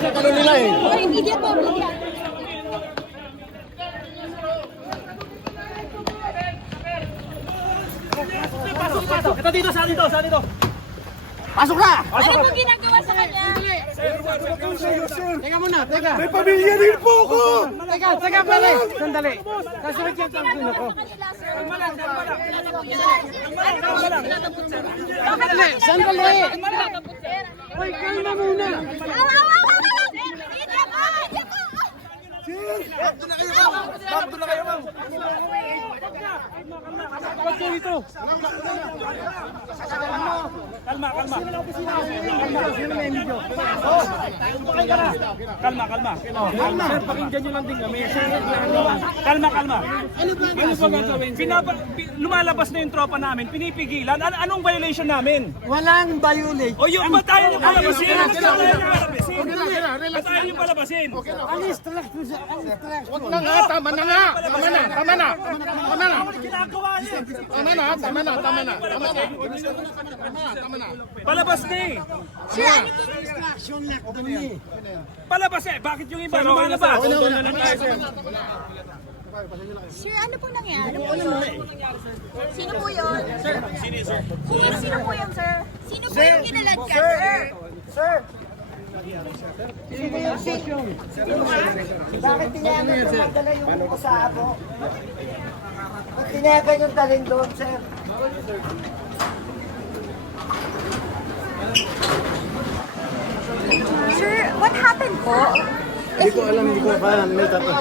Ano nila eh. Immediate po, immediate. Pasok. Ito dito, saan dito? Pasok na! Ano po ginagawa sa kanya? Teka muna, teka. May pamilya din po ako! Teka pala. Sandali. Kasunod yan ang gulo ko. Sandali. Hoy, kalma muna. Bakit na kayo, ma'am? Huwag ko ito. Kalma. Sir, pakinggan nyo lang din kami. Kalma. Ano ba gagawin? Lumalabas na yung tropa namin, pinipigilan. Anong violation namin? Walang violate. O yung ba't tayo yung palabasin? Ba't tayo yung palabasin? Ang instruction. Huwag na nga, tama na nga! Tama na! Palabas na eh. Sir, ano po? Instruction lang kami. Palabas eh. Bakit yung iba lumalabas? Sir, ano po nangyari? Sino po yun? Sino po yun, sir? Sino po yung kinalag ka, sir? Sino yung session? Bakit tinayagan yung magdala yung usabo? Bakit tinayagan yung daling doon, sir? Sir, what happened po? Hindi ko alam, may tato.